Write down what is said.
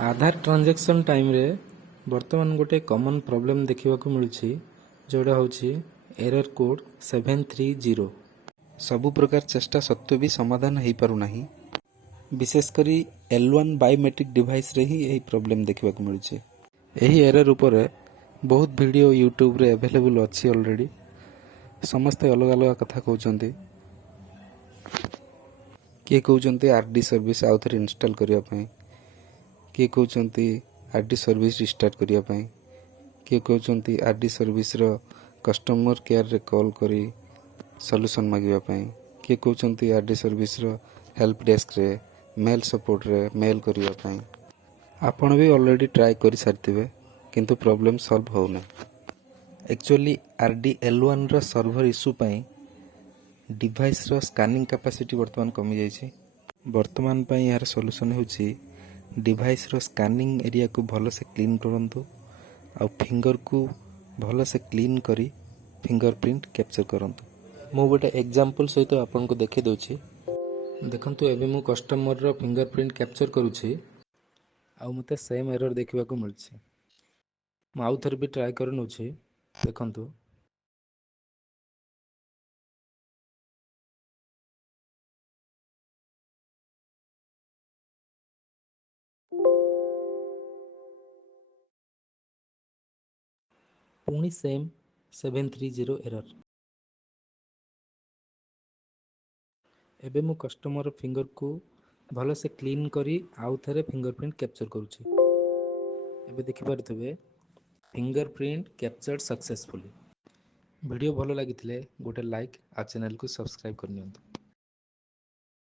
आधार transaction time रे वर्तमान गोटे कॉमन प्रॉब्लम देखिबाकू मिलुछि जोड़ा होछि एरर कोड 730। सबु प्रकार चेष्टा सत्वे भी समाधान हो पारु नाही। विशेषकर L1 बायोमेट्रिक डिवाइस रे ही यही प्रॉब्लम देखिबाकू मिलुछि। एही एरर उपरे बहुत वीडियो यूट्यूब रे अवेलेबल अछि ऑलरेडी। समस्ते अलग अलग कथा कहउचंती। किए कहउचंती आरडी सर्विस आउ थरे इंस्टॉल करिया पई, किए कहउचंती आरडी सर्विस रिस्टार्ट करिया पई, किए कहउचंती आरडी सर्विस रो कस्टमर केयर रे कॉल करी सॉल्यूशन मागिबा पई, किए कहउचंती आरडी सर्विस रो हेल्प डेस्क रे मेल सपोर्ट रे मेल करिया पई। आपण भी ऑलरेडी ट्राई करि सारथिबे किंतु प्रॉब्लम सॉल्व हो नै। एक्चुअली आरडी L1 रो सर्वर इशू पई डिवाइस रो स्कैनिंग कैपेसिटी वर्तमान कमी जाइछि। वर्तमान पई यार सॉल्यूशन होछि डिवाइस रो स्कैनिंग एरिया को भलो से क्लीन करंतु आ फिंगर को भलो से क्लीन करी फिंगरप्रिंट कैप्चर करंतु। मु गोटे एग्जांपल सहित आपन को देखि दोछि। देखंतु एबे मु कस्टमर रो फिंगरप्रिंट कैप्चर करूछि आ मते सेम एरर देखिबा को मिलछि। मु आउ थर भी ट्राई करनोछि। देखंतु पुणी सेम 730 एरर। एबे मु कस्टमर फिंगर को भलो से क्लीन करी आउ थरे फिंगरप्रिंट कैप्चर करूछि। एबे देखि पारथबे फिंगरप्रिंट कैप्चर्ड सक्सेसफुली। वीडियो भलो लागिथिले गोटे लाइक आ चैनल को सब्सक्राइब करनियंतु।